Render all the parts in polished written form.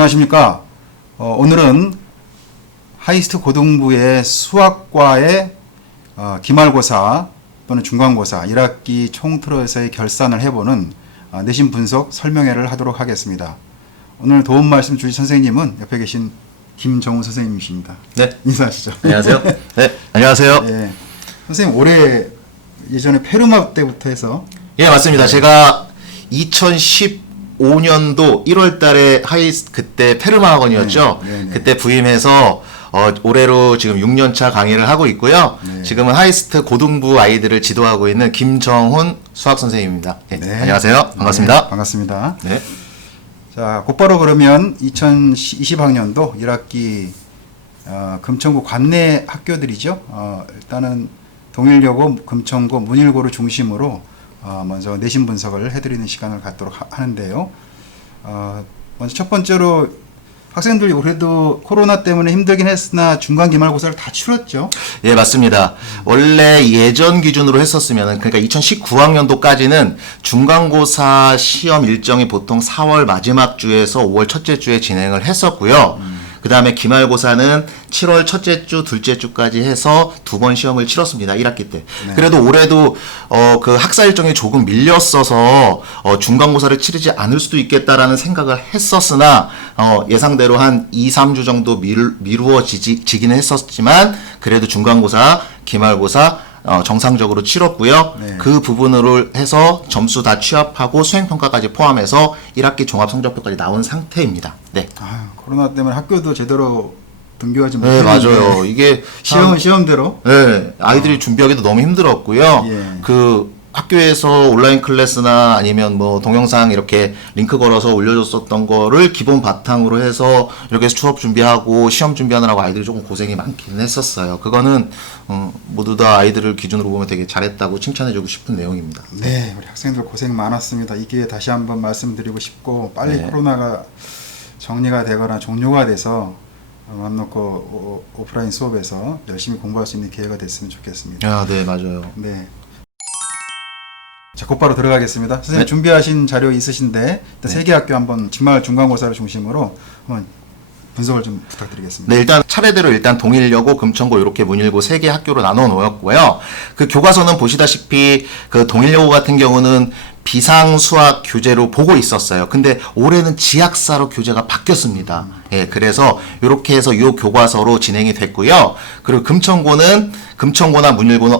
안녕하십니까. 오늘은 하이스트 고등부의 수학과의 기말고사 또는 중간고사 1학기 총틀어서의 결산을 해보는 내신 분석 설명회를 하도록 하겠습니다. 오늘 도움 말씀 주실 선생님은 옆에 계신 김정우 선생님이십니다. 네. 인사하시죠. 안녕하세요. 네. 안녕하세요. 예. 선생님 올해 예전에 페르마 때부터 해서 예, 맞습니다. 제가 2015년도 1월 달에 그때 페르마 학원이었죠. 네. 그때 부임해서 올해로 지금 6년차 강의를 하고 있고요. 네. 지금은 하이스트 고등부 아이들을 지도하고 있는 김정훈 수학 선생님입니다. 예, 네. 안녕하세요. 반갑습니다. 네, 반갑습니다. 네. 자, 곧바로 그러면 2020학년도 1학기 금천구 관내 학교들이죠. 일단은 동일여고, 금천구, 문일고를 중심으로 먼저 내신 분석을 해드리는 시간을 갖도록 하는데요. 먼저 첫 번째로 학생들이 올해도 코로나 때문에 힘들긴 했으나 중간 기말고사를 다 치렀죠. 예, 맞습니다. 원래 예전 기준으로 했었으면은, 그러니까 2019학년도까지는 중간고사 시험 일정이 보통 4월 마지막 주에서 5월 첫째 주에 진행을 했었고요. 그 다음에 기말고사는 7월 첫째 주, 둘째 주까지 해서 2번 시험을 치렀습니다. 1학기 때. 네. 그래도 올해도, 그 학사 일정이 조금 밀렸어서, 중간고사를 치르지 않을 수도 있겠다라는 생각을 했었으나, 예상대로 한 2, 3주 정도 미루어지기는 했었지만, 그래도 중간고사, 기말고사, 정상적으로 치렀고요. 네. 그 부분으로 해서 점수 다 취합하고 수행평가까지 포함해서 1학기 종합성적표까지 나온 상태입니다. 네. 코로나 때문에 학교도 제대로 등교하지 네, 못했는데 맞아요. 이게 시험대로. 네, 아이들이 준비하기도 너무 힘들었고요. 예. 그 학교에서 온라인 클래스나 아니면 뭐 동영상 이렇게 링크 걸어서 올려줬었던 거를 기본 바탕으로 해서 이렇게 수업 준비하고 시험 준비하느라고 아이들이 조금 고생이 많기는 했었어요. 그거는 모두 다 아이들을 기준으로 보면 되게 잘했다고 칭찬해주고 싶은 내용입니다. 네, 우리 학생들 고생 많았습니다. 이 기회에 다시 한번 말씀드리고 싶고 빨리 네. 코로나가 정리가 되거나 종료가 돼서 맘 놓고 오프라인 수업에서 열심히 공부할 수 있는 기회가 됐으면 좋겠습니다. 아, 네, 맞아요. 네. 자, 곧바로 들어가겠습니다. 선생님 네. 준비하신 자료 있으신데 일단 네. 세 개 학교 한번 정말 중간고사를 중심으로 한번 분석을 좀 부탁드리겠습니다. 네, 일단 차례대로 일단 동일여고, 금천고 이렇게 문일고 3개 학교로 나눠 놓았고요. 그 교과서는 보시다시피 그 동일여고 같은 경우는 비상수학 교재로 보고 있었어요. 근데 올해는 지학사로 교재가 바뀌었습니다. 예, 그래서 이렇게 해서 이 교과서로 진행이 됐고요. 그리고 금천고나 문일고는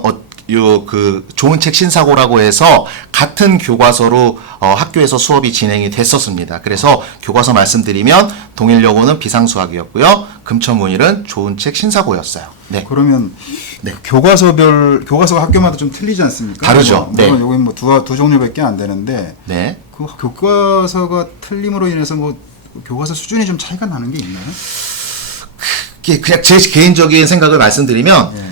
좋은 책 신사고라고 해서 같은 교과서로 학교에서 수업이 진행이 됐었습니다. 그래서 교과서 말씀드리면 동일여고는 비상수학이었고요. 금천문일은 좋은 책 신사고였어요. 네. 그러면 네. 교과서가 학교마다 좀 틀리지 않습니까? 다르죠. 네. 여기 뭐 두 종류밖에 안 되는데 네. 그 교과서가 틀림으로 인해서 뭐 교과서 수준이 좀 차이가 나는 게 있나요? 그냥 제 개인적인 생각을 말씀드리면 네.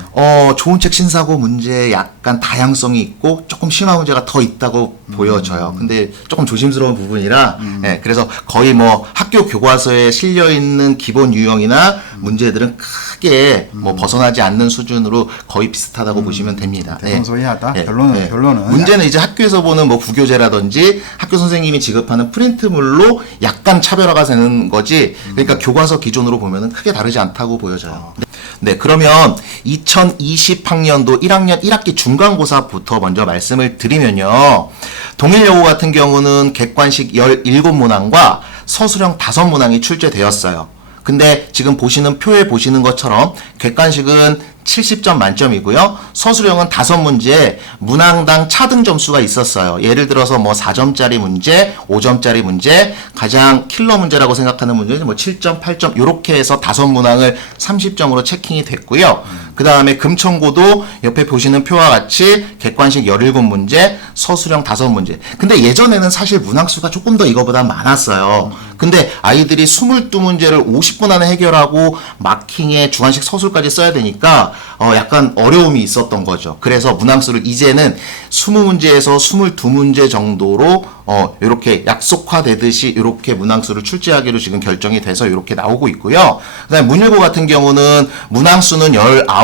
좋은 책 신사고 문제에 약간 다양성이 있고 조금 심한 문제가 더 있다고 보여져요. 근데 조금 조심스러운 부분이라 예, 그래서 거의 뭐 학교 교과서에 실려 있는 기본 유형이나 문제들은 크게 뭐 벗어나지 않는 수준으로 거의 비슷하다고 보시면 됩니다. 대동소이하다. 예, 결론은 문제는 이제 학교에서 보는 뭐 부교재라든지 학교 선생님이 지급하는 프린트물로 약간 차별화가 되는 거지. 그러니까 교과서 기준으로 보면은 크게 다르지 않다고 보여져요. 네, 그러면 2020학년도 1학년 1학기 중간고사부터 먼저 말씀을 드리면요. 동일여고 같은 경우는 객관식 17문항과 서술형 5문항이 출제되었어요. 근데 지금 보시는 표에 보시는 것처럼 객관식은 70점 만점이고요. 서술형은 5문제에 문항당 차등 점수가 있었어요. 예를 들어서 뭐 4점짜리 문제, 5점짜리 문제, 가장 킬러 문제라고 생각하는 문제는 뭐 7점, 8점 이렇게 해서 5문항을 30점으로 체킹이 됐고요. 그 다음에 금천고도 옆에 보시는 표와 같이 객관식 17문제, 서술형 5문제. 근데 예전에는 사실 문항수가 조금 더 이거보다 많았어요. 근데 아이들이 22문제를 50분 안에 해결하고 마킹에 주관식 서술까지 써야 되니까 약간 어려움이 있었던 거죠. 그래서 문항수를 이제는 20문제에서 22문제 정도로 이렇게 약속화되듯이 이렇게 문항수를 출제하기로 지금 결정이 돼서 이렇게 나오고 있고요. 그다음에 문일고 같은 경우는 문항수는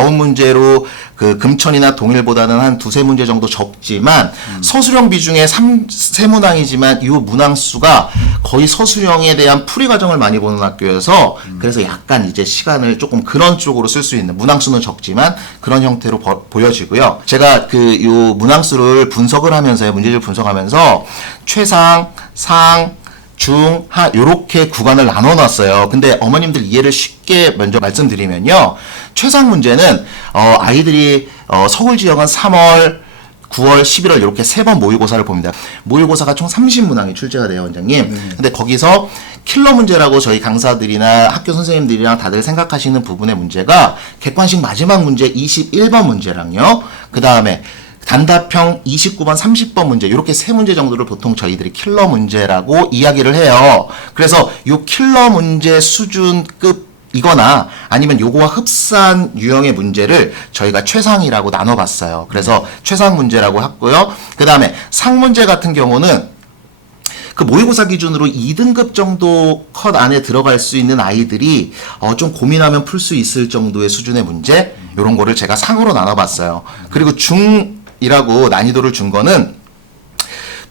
나온 문제로 그 금천이나 동일보다는 한 두세 문제 정도 적지만 서술형 비중의 세 문항이지만 이 문항수가 거의 서술형에 대한 풀이 과정을 많이 보는 학교여서 그래서 약간 이제 시간을 조금 그런 쪽으로 쓸 수 있는 문항수는 적지만 그런 형태로 보여지고요. 제가 그 요 문항수를 분석을 하면서요. 문제집을 분석하면서 최상, 상, 중, 하 요렇게 구간을 나눠 놨어요. 근데 어머님들 이해를 쉽게 먼저 말씀드리면요. 최상 문제는 아이들이 서울 지역은 3월 9월, 11월 이렇게 3번 모의고사를 봅니다. 모의고사가 총 30문항이 출제가 돼요, 원장님. 근데 거기서 킬러 문제라고 저희 강사들이나 학교 선생님들이랑 다들 생각하시는 부분의 문제가 객관식 마지막 문제 21번 문제랑요. 그 다음에 단답형 29번, 30번 문제 이렇게 세 문제 정도를 보통 저희들이 킬러 문제라고 이야기를 해요. 그래서 이 킬러 문제 수준급 이거나 아니면 요거와 흡사한 유형의 문제를 저희가 최상이라고 나눠봤어요. 그래서 최상 문제라고 했고요. 그 다음에 상 문제 같은 경우는 그 모의고사 기준으로 2등급 정도 컷 안에 들어갈 수 있는 아이들이 좀 고민하면 풀 수 있을 정도의 수준의 문제 이런 거를 제가 상으로 나눠봤어요. 그리고 중이라고 난이도를 준 거는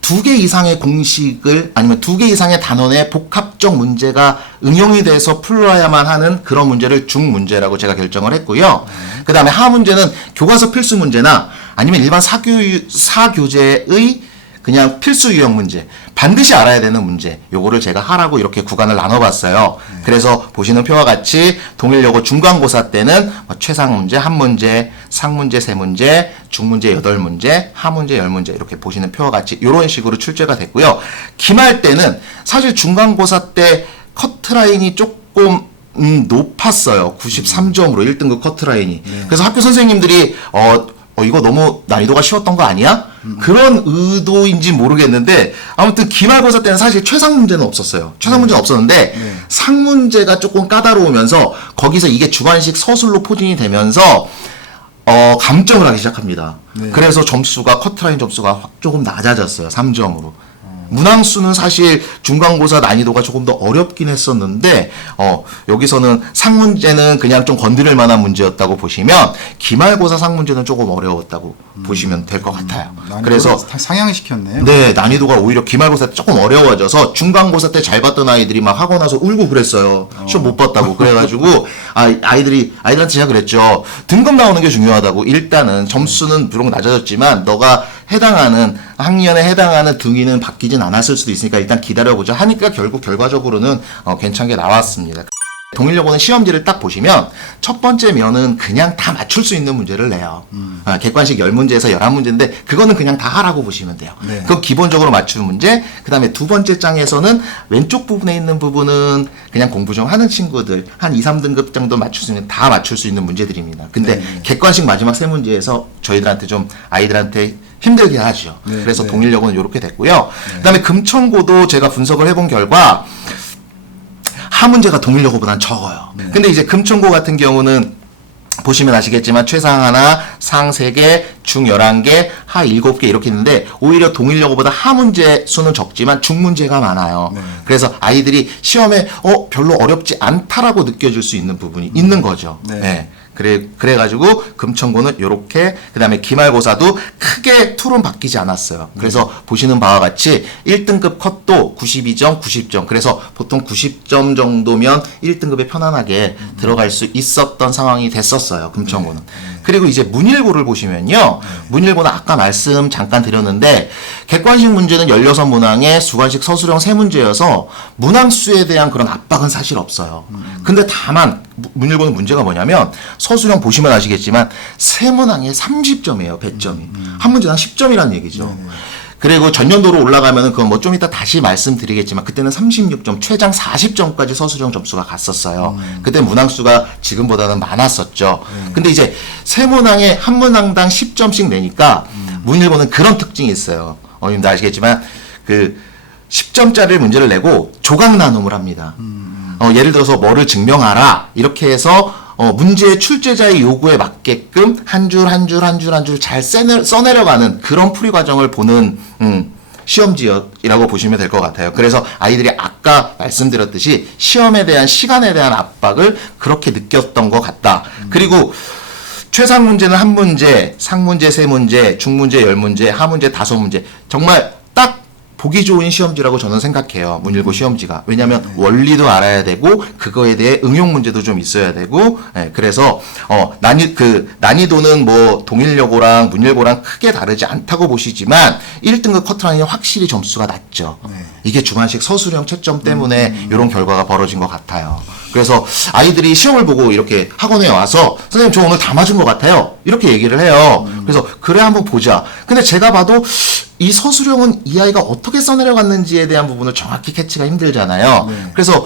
2개 이상의 공식을 아니면 2개 이상의 단원의 복합적 문제가 응용이 돼서 풀어야만 하는 그런 문제를 중문제라고 제가 결정을 했고요. 그 다음에 하 문제는 교과서 필수 문제나 아니면 일반 사교재의 그냥 필수 유형 문제, 반드시 알아야 되는 문제, 요거를 제가 하라고 이렇게 구간을 나눠봤어요. 그래서 보시는 표와 같이 동일여고 중간고사 때는 최상 문제 1문제, 상 문제 3문제, 중 문제 8문제, 하 문제 10문제 이렇게 보시는 표와 같이 이런 식으로 출제가 됐고요. 기말 때는 사실 중간고사 때 커트라인이 조금 높았어요. 93점으로 1등급 커트라인이. 그래서 학교 선생님들이 이거 너무 난이도가 쉬웠던 거 아니야? 그런 의도인지 모르겠는데 아무튼 기말고사 때는 사실 최상 문제는 없었어요. 최상 문제는 없었는데 상 문제가 조금 까다로우면서 거기서 이게 주관식 서술로 포진이 되면서 감점을 하기 시작합니다. 그래서 점수가 커트라인 점수가 조금 낮아졌어요. 3점으로. 문항수는 사실 중간고사 난이도가 조금 더 어렵긴 했었는데 여기서는 상문제는 그냥 좀 건드릴 만한 문제였다고 보시면 기말고사 상문제는 조금 어려웠다고 보시면 될 것 같아요. 그래서 상향시켰네요. 네, 난이도가 오히려 기말고사 때 조금 어려워져서 중간고사 때 잘 봤던 아이들이 막 하고 나서 울고 그랬어요. 시험 못 봤다고. 그래가지고 아이들한테 제가 그랬죠. 등급 나오는 게 중요하다고. 일단은 점수는 비록 낮아졌지만 너가 해당하는 학년에 해당하는 등위는 바뀌진 않았을 수도 있으니까 일단 기다려보자 하니까 결국 결과적으로는 괜찮게 나왔습니다. 동일여고는 시험지를 딱 보시면 첫 번째 면은 그냥 다 맞출 수 있는 문제를 내요. 객관식 10문제에서 11문제인데 그거는 그냥 다 하라고 보시면 돼요. 그건 기본적으로 맞추는 문제. 그 다음에 두 번째 장에서는 왼쪽 부분에 있는 부분은 그냥 공부 좀 하는 친구들 한 2, 3등급 정도 맞출 수 있는 다 맞출 수 있는 문제들입니다. 근데 객관식 마지막 세 문제에서 저희들한테 좀 아이들한테 힘들게 하죠. 그래서 동일여고는 이렇게 됐고요. 그 다음에 금천고도 제가 분석을 해본 결과 하 문제가 동일여고보다는 적어요. 근데 이제 금천고 같은 경우는 보시면 아시겠지만 최상 하나, 상 3개, 중 11개, 하 7개 이렇게 있는데 오히려 동일여고보다 하 문제 수는 적지만 중 문제가 많아요. 그래서 아이들이 시험에 별로 어렵지 않다라고 느껴질 수 있는 부분이 있는 거죠. 그래가지고 금천고는 요렇게 그 다음에 기말고사도 크게 툴은 바뀌지 않았어요. 그래서 보시는 바와 같이 1등급 컷도 92점, 90점 그래서 보통 90점 정도면 1등급에 편안하게 들어갈 수 있었던 상황이 됐었어요. 금천고는. 그리고 이제 문일고를 보시면요. 문일고는 아까 말씀 잠깐 드렸는데 객관식 문제는 16문항에 주관식 서술형 3문제여서 문항수에 대한 그런 압박은 사실 없어요. 근데 다만 문일고는 문제가 뭐냐면 서술형 보시면 아시겠지만 3문항에 30점이에요. 배점이. 한 문제당 10점이라는 얘기죠. 그리고 전년도로 올라가면은 그건 뭐 좀 이따 다시 말씀드리겠지만 그때는 36점, 최장 40점까지 서술형 점수가 갔었어요. 그때 문항수가 지금보다는 많았었죠. 근데 이제 세 문항에 한 문항당 10점씩 내니까 문일고는 그런 특징이 있어요. 어머님도 아시겠지만 그 10점짜리 문제를 내고 조각 나눔을 합니다. 예를 들어서 뭐를 증명하라 이렇게 해서 문제의 출제자의 요구에 맞게끔 한 줄 한 줄 한 줄 한 줄 잘 써내려가는 그런 풀이 과정을 보는 시험지이라고 보시면 될 것 같아요. 그래서 아이들이 아까 말씀드렸듯이 시험에 대한 시간에 대한 압박을 그렇게 느꼈던 것 같다. 그리고 최상 문제는 한 문제, 상문제 세 문제, 중문제 10문제, 하문제 5문제. 정말 딱 보기 좋은 시험지라고 저는 생각해요. 문일고 시험지가. 왜냐하면 원리도 알아야 되고 그거에 대해 응용 문제도 좀 있어야 되고. 그래서 난이도는 뭐 동일여고랑 문일고랑 크게 다르지 않다고 보시지만 1등급 커트라인이 확실히 점수가 낮죠. 이게 주관식 서술형 채점 때문에 이런 결과가 벌어진 것 같아요. 그래서 아이들이 시험을 보고 이렇게 학원에 와서 선생님 저 오늘 다 맞은 것 같아요. 이렇게 얘기를 해요. 그래서 그래 한번 보자. 근데 제가 봐도 이 서술형은 이 아이가 어떻게 써내려갔는지에 대한 부분을 정확히 캐치가 힘들잖아요. 그래서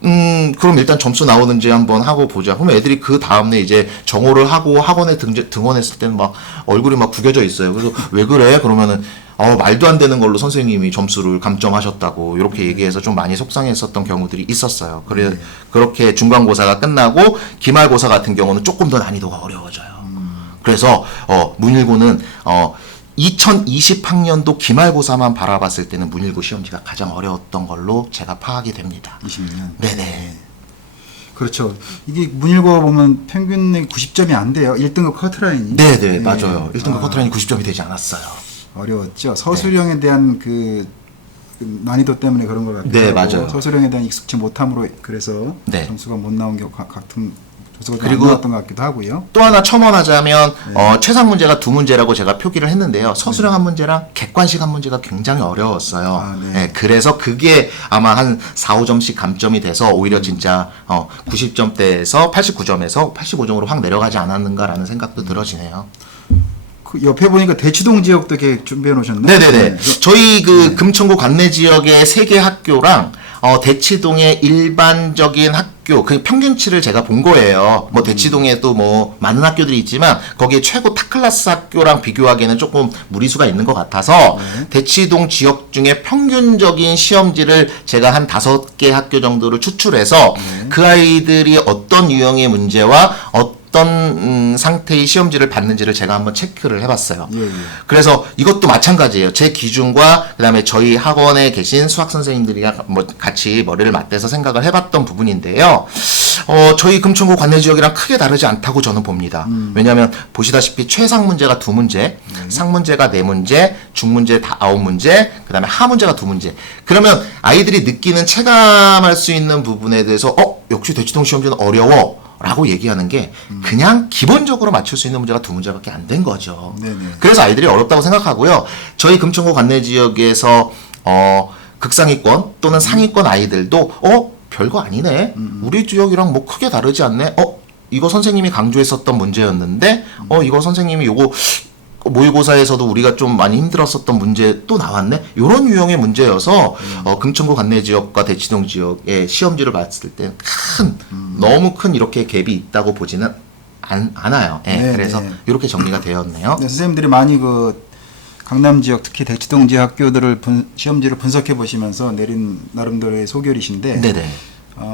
그럼 일단 점수 나오는지 한번 하고 보자. 그러면 애들이 그 다음날 이제 정오를 하고 학원에 등원했을 때는 막 얼굴이 막 구겨져 있어요. 그래서 왜 그래? 그러면은 말도 안 되는 걸로 선생님이 점수를 감점하셨다고 이렇게 얘기해서 좀 많이 속상했었던 경우들이 있었어요. 그렇게 중간고사가 끝나고 기말고사 같은 경우는 조금 더 난이도가 어려워져요. 그래서 문일고는 2020학년도 기말고사만 바라봤을 때는 문일고 시험지가 가장 어려웠던 걸로 제가 파악이 됩니다. 20년. 네네. 그렇죠. 이게 문일고 보면 평균 90점이 안 돼요. 1등급 커트라인이. 네네, 맞아요. 1등급 커트라인이 90점이 되지 않았어요. 어려웠죠. 서술형에 대한 그 난이도 때문에 그런 것 같아요. 네, 맞아요. 서술형에 대한 익숙치 못함으로 그래서 네. 점수가 못 나온 경우 같은 점수가 그리고 안 나왔던 것 같기도 하고요. 또 하나 첨언하자면 최상 문제가 2문제라고 제가 표기를 했는데요. 서술형 한 문제랑 객관식 한 문제가 굉장히 어려웠어요. 그래서 그게 아마 한 4, 5점씩 감점이 돼서 오히려 진짜 90점대에서 89점에서 85점으로 확 내려가지 않았는가라는 생각도 들어지네요. 그 옆에 보니까 대치동 지역도 이렇게 준비해 놓으셨나요? 네네네. 저희 금천구 관내 지역의 3개 학교랑 대치동의 일반적인 학교, 그 평균치를 제가 본 거예요. 뭐 대치동에도 뭐 많은 학교들이 있지만 거기에 최고 탑클래스 학교랑 비교하기에는 조금 무리수가 있는 것 같아서 대치동 지역 중에 평균적인 시험지를 제가 한 5개 학교 정도를 추출해서 그 아이들이 어떤 유형의 문제와 어떤 상태의 시험지를 받는지를 제가 한번 체크를 해봤어요. 그래서 이것도 마찬가지예요. 제 기준과 그다음에 저희 학원에 계신 수학 선생님들이랑 뭐 같이 머리를 맞대서 생각을 해봤던 부분인데요. 저희 금천구 관내 지역이랑 크게 다르지 않다고 저는 봅니다. 왜냐하면 보시다시피 최상 문제가 2문제, 상문제가 4문제, 중문제 9문제, 그다음에 하문제가 2문제. 그러면 아이들이 느끼는 체감할 수 있는 부분에 대해서 역시 대치동 시험지는 어려워. 라고 얘기하는 게 그냥 기본적으로 맞출 수 있는 문제가 2문제밖에 안 된 거죠. 그래서 아이들이 어렵다고 생각하고요. 저희 금천구 관내 지역에서 극상위권 또는 상위권 아이들도 별거 아니네. 우리 지역이랑 뭐 크게 다르지 않네. 이거 선생님이 강조했었던 문제였는데 이거 선생님이 요거 모의고사에서도 우리가 좀 많이 힘들었었던 문제 또 나왔네? 이런 유형의 문제여서 금천구 관내 지역과 대치동 지역의 시험지를 봤을 때 너무 큰 이렇게 갭이 있다고 보지는 않아요. 그래서 이렇게 정리가 되었네요. 네, 선생님들이 많이 강남 지역 특히 대치동 지역 학교들을 시험지를 분석해 보시면서 내린 나름대로의 소결이신데 네네.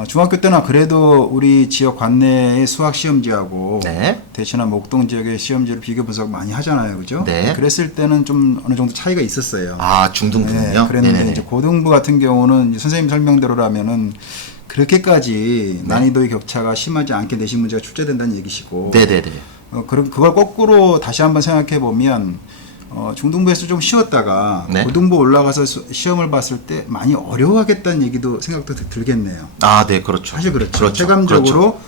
중학교 때나 그래도 우리 지역 관내의 수학 시험지하고 대치나 목동 지역의 시험지를 비교 분석 많이 하잖아요, 그죠? 그랬을 때는 좀 어느 정도 차이가 있었어요. 중등 부분요? 그랬는데 이제 고등부 같은 경우는 이제 선생님 설명대로라면은 그렇게까지 난이도의 격차가 심하지 않게 내신 문제가 출제된다는 얘기시고. 그럼 그걸 거꾸로 다시 한번 생각해 보면. 중등부에서 좀 쉬었다가 고등부 올라가서 시험을 봤을 때 많이 어려워하겠다는 얘기도 생각도 들겠네요. 네, 그렇죠. 사실 그렇죠. 체감적으로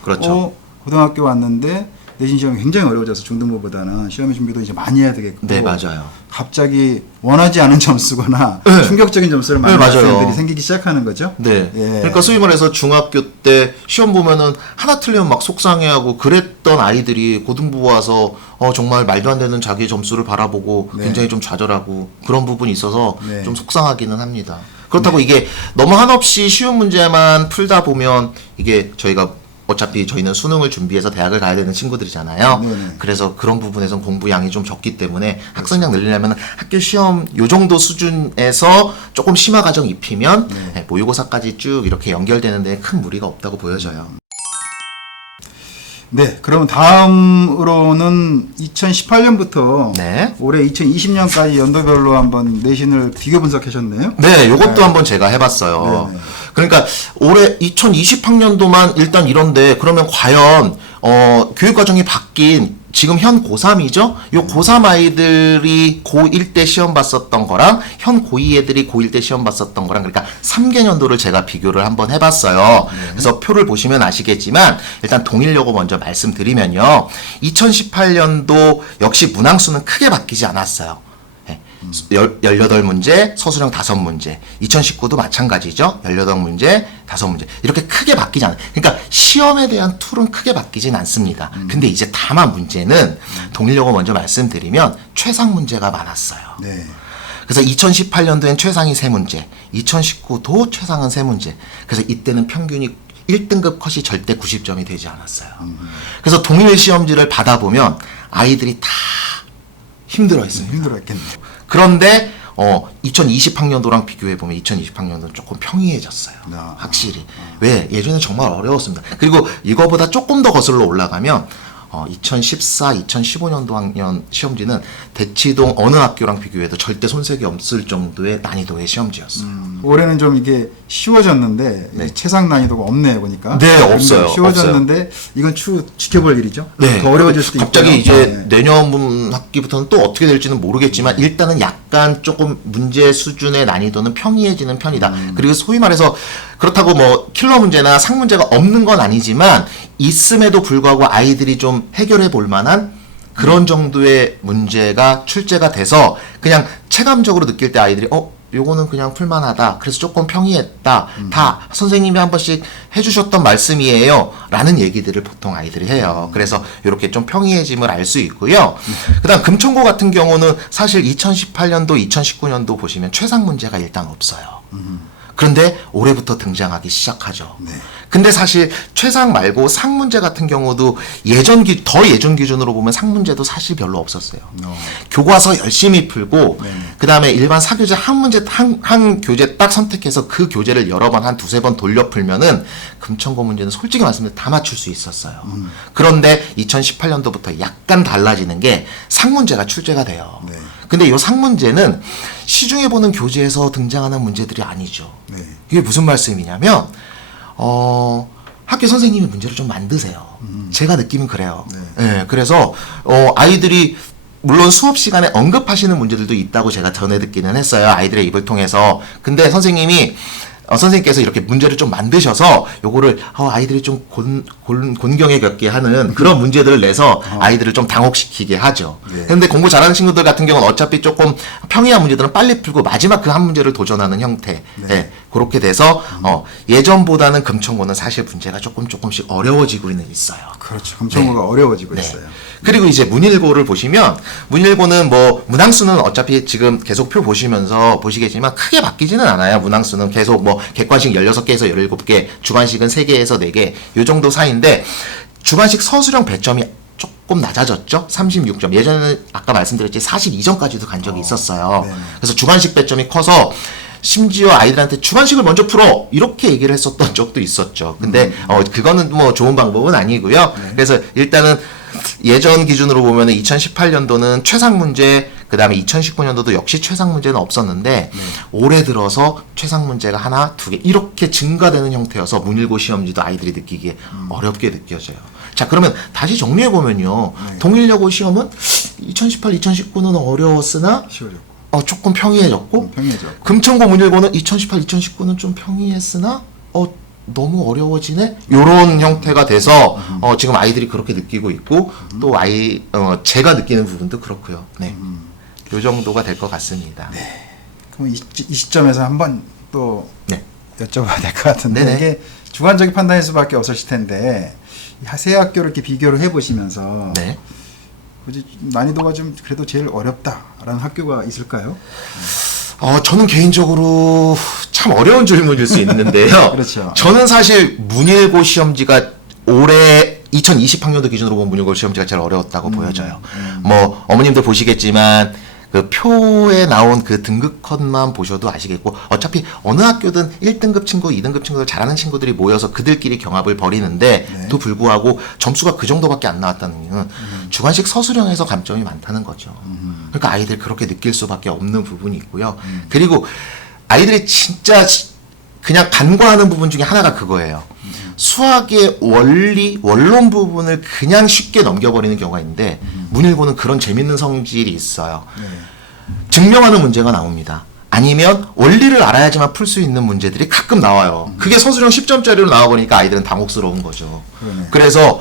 고등학교 왔는데 내신 시험이 굉장히 어려워져서 중등부보다는 시험의 준비도 이제 많이 해야 되겠고. 네, 맞아요. 갑자기 원하지 않은 점수거나 충격적인 점수를 많은 학생들이 생기기 시작하는 거죠. 그러니까 소위 말해서 중학교 때 시험 보면은 하나 틀리면 막 속상해하고 그랬던 아이들이 고등부 와서 정말 말도 안 되는 자기 점수를 바라보고 굉장히 좀 좌절하고 그런 부분이 있어서 좀 속상하기는 합니다. 그렇다고 이게 너무 한없이 쉬운 문제만 풀다 보면 이게 저희가 어차피 저희는 수능을 준비해서 대학을 가야 되는 친구들이잖아요. 그래서 그런 부분에선 공부량이 좀 적기 때문에 학생량 늘리려면 학교 시험 요 정도 수준에서 조금 심화 과정 입히면 모의고사까지 쭉 이렇게 연결되는데 큰 무리가 없다고 보여져요. 네, 그럼 다음으로는 2018년부터 올해 2020년까지 연도별로 한번 내신을 비교 분석하셨네요. 네, 요것도 한번 제가 해봤어요. 그러니까 올해 2020학년도만 일단 이런데 그러면 과연 교육과정이 바뀐 지금 현 고3이죠? 요 고3 아이들이 고1 때 시험 봤었던 거랑 현 고2 애들이 고1 때 시험 봤었던 거랑 그러니까 3개년도를 제가 비교를 한번 해봤어요. 그래서 표를 보시면 아시겠지만 일단 동일여고 먼저 말씀드리면요. 2018년도 역시 문항수는 크게 바뀌지 않았어요. 18문제, 서술형 5문제. 2019도 마찬가지죠. 18문제, 5문제. 이렇게 크게 바뀌지 않아요. 그러니까 시험에 대한 툴은 크게 바뀌진 않습니다. 근데 이제 다만 문제는 동일여고 먼저 말씀드리면 최상 문제가 많았어요. 네. 그래서 2018년도엔 최상이 3문제, 2019도 최상은 3문제. 그래서 이때는 평균이 1등급 컷이 절대 90점이 되지 않았어요. 그래서 동일 시험지를 받아보면 아이들이 다 힘들어 했어요. 힘들었겠네요. 그런데 2020학년도랑 비교해보면 2020학년도는 조금 평이해졌어요. 확실히. 왜? 예전에 정말 어려웠습니다. 그리고 이거보다 조금 더 거슬러 올라가면 2014, 2015년도 학년 시험지는 대치동 어느 학교랑 비교해도 절대 손색이 없을 정도의 난이도의 시험지였어요. 올해는 좀 쉬워졌는데 네. 최상 난이도가 없네요 보니까. 네, 없어요. 쉬워졌는데 이건 지켜볼 일이죠. 네. 더 어려워질 수도 있고. 갑자기 이제 내년 학기부터는 또 어떻게 될지는 모르겠지만 일단은 약간 조금 문제 수준의 난이도는 평이해지는 편이다. 그리고 소위 말해서 그렇다고 뭐 킬러 문제나 상 문제가 없는 건 아니지만 있음에도 불구하고 아이들이 좀 해결해 볼 만한 그런 정도의 문제가 출제가 돼서 그냥 체감적으로 느낄 때 아이들이 요거는 그냥 풀만하다. 그래서 조금 평이했다. 다 선생님이 한 번씩 해주셨던 말씀이에요. 라는 얘기들을 보통 아이들이 해요. 그래서 이렇게 좀 평이해짐을 알 수 있고요. 그 다음 금천고 같은 경우는 사실 2018년도, 2019년도 보시면 최상 문제가 일단 없어요. 그런데 올해부터 등장하기 시작하죠. 네. 근데 사실 최상 말고 상 문제 같은 경우도 더 예전 기준으로 보면 상 문제도 사실 별로 없었어요. 교과서 열심히 풀고 그 다음에 일반 사교재 한 문제 한 교재 딱 선택해서 그 교재를 여러 번 한 두세 번 돌려 풀면은 금천고 문제는 솔직히 말씀드리면 다 맞출 수 있었어요. 그런데 2018년도부터 약간 달라지는 게 상 문제가 출제가 돼요. 네. 근데 이 상 문제는 시중에 보는 교재에서 등장하는 문제들이 아니죠. 네. 이게 무슨 말씀이냐면 학교 선생님이 문제를 좀 만드세요. 제가 느끼면 그래요. 네, 그래서 아이들이 물론 수업 시간에 언급하시는 문제들도 있다고 제가 전해 듣기는 했어요. 아이들의 입을 통해서. 근데 선생님께서 이렇게 문제를 좀 만드셔서 요거를 아이들이 좀 곤경에 겪게 하는 그런 문제들을 내서 아이들을 좀 당혹시키게 하죠. 네. 그런데 공부 잘하는 친구들 같은 경우는 어차피 조금 평이한 문제들은 빨리 풀고 마지막 그 한 문제를 도전하는 형태. 네. 그렇게 돼서 예전보다는 금천고는 사실 문제가 조금씩 어려워지고는 있어요. 그렇죠. 금천고가 어려워지고 있어요. 그리고 이제 문일고를 보시면 문일고는 뭐 문항수는 어차피 지금 계속 표 보시면서 보시겠지만 크게 바뀌지는 않아요. 문항수는 계속 뭐 객관식 16개에서 17개, 주관식은 3개에서 4개 요 정도 사이인데 주관식 서술형 배점이 조금 낮아졌죠. 36점. 예전에는 아까 말씀드렸지 42점까지도 간 적이 있었어요. 네네. 그래서 주관식 배점이 커서 심지어 아이들한테 주관식을 먼저 풀어 이렇게 얘기를 했었던 적도 있었죠. 근데 그거는 뭐 좋은 방법은 아니고요. 그래서 일단은 예전 기준으로 보면 2018년도는 최상 문제, 그 다음에 2019년도도 역시 최상 문제는 없었는데 올해 들어서 최상 문제가 하나, 2개 이렇게 증가되는 형태여서 문일고 시험지도 아이들이 느끼기에 어렵게 느껴져요. 자, 그러면 다시 정리해 보면요. 동일여고 시험은 2018, 2019는 어려웠으나 쉬워졌고. 조금 평이해졌고, 평이해졌고. 금천고 문일고는 2018, 2019는 좀 평이했으나 너무 어려워지네? 요런 형태가 돼서 지금 아이들이 그렇게 느끼고 있고 또 제가 느끼는 부분도 그렇고요. 네. 요 정도가 될 것 같습니다. 네. 그럼 이 시점에서 한번 또 네. 여쭤봐야 될 것 같은데 네네. 이게 주관적인 판단일 수밖에 없으실 텐데 세 학교를 이렇게 비교를 해보시면서 네. 굳이 난이도가 좀 그래도 제일 어렵다라는 학교가 있을까요? 저는 개인적으로 참 어려운 질문일 수 있는데요. 그렇죠. 저는 사실 문일고 시험지가 올해 2020학년도 기준으로 보면 문일고 시험지가 제일 어려웠다고 보여져요. 뭐 어머님들 보시겠지만 그 표에 나온 그 등급 컷만 보셔도 아시겠고 어차피 어느 학교든 1등급 친구, 2등급 친구들 잘하는 친구들이 모여서 그들끼리 경합을 벌이는데 또 불구하고 점수가 그 정도밖에 안 나왔다는 이유는 주관식 서술형에서 감점이 많다는 거죠. 그러니까 아이들 그렇게 느낄 수밖에 없는 부분이 있고요. 그리고 아이들이 진짜 그냥 간과하는 부분 중에 하나가 그거예요. 수학의 원리, 원론 부분을 그냥 쉽게 넘겨버리는 경우가 있는데 문일고는 그런 재밌는 성질이 있어요. 증명하는 문제가 나옵니다. 아니면 원리를 알아야지만 풀 수 있는 문제들이 가끔 나와요. 그게 서술형 10점짜리로 나와보니까 아이들은 당혹스러운 거죠. 그래서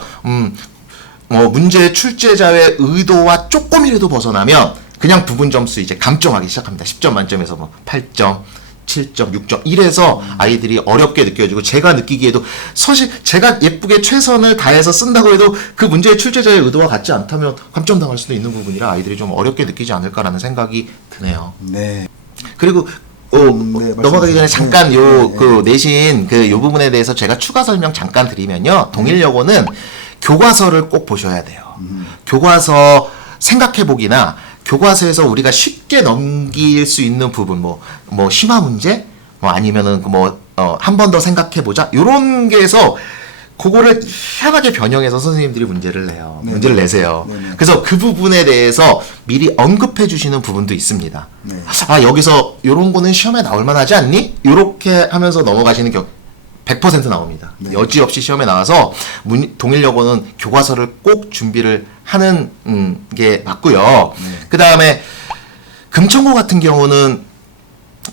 문제 출제자의 의도와 조금이라도 벗어나면 그냥 부분 점수 이제 감점하기 시작합니다. 10점 만점에서 뭐 8점, 7점, 6점 이래서 아이들이 어렵게 느껴지고 제가 느끼기에도 사실 제가 예쁘게 최선을 다해서 쓴다고 해도 그 문제의 출제자의 의도와 같지 않다면 감점당할 수도 있는 부분이라 아이들이 좀 어렵게 느끼지 않을까라는 생각이 드네요. 네. 그리고 넘어가기 전에 잠깐 그 내신 요 부분에 대해서 제가 추가 설명 잠깐 드리면요. 동일여고는 교과서를 꼭 보셔야 돼요. 교과서 생각해보기나 교과서에서 우리가 쉽게 넘길 수 있는 부분, 뭐 심화 문제, 아니면은 한 번 더 생각해보자, 요런 게에서 그거를 희한하게 변형해서 선생님들이 문제를 내요. 네네. 문제를 내세요. 네네. 그래서 그 부분에 대해서 미리 언급해 주시는 부분도 있습니다. 네. 아, 여기서 요런 거는 시험에 나올 만하지 않니? 요렇게 하면서 넘어가시는 경우 100% 나옵니다. 네. 여지없이 시험에 나와서 동일여고는 교과서를 꼭 준비를 하는 게 맞고요. 네. 그 다음에 금천고 같은 경우는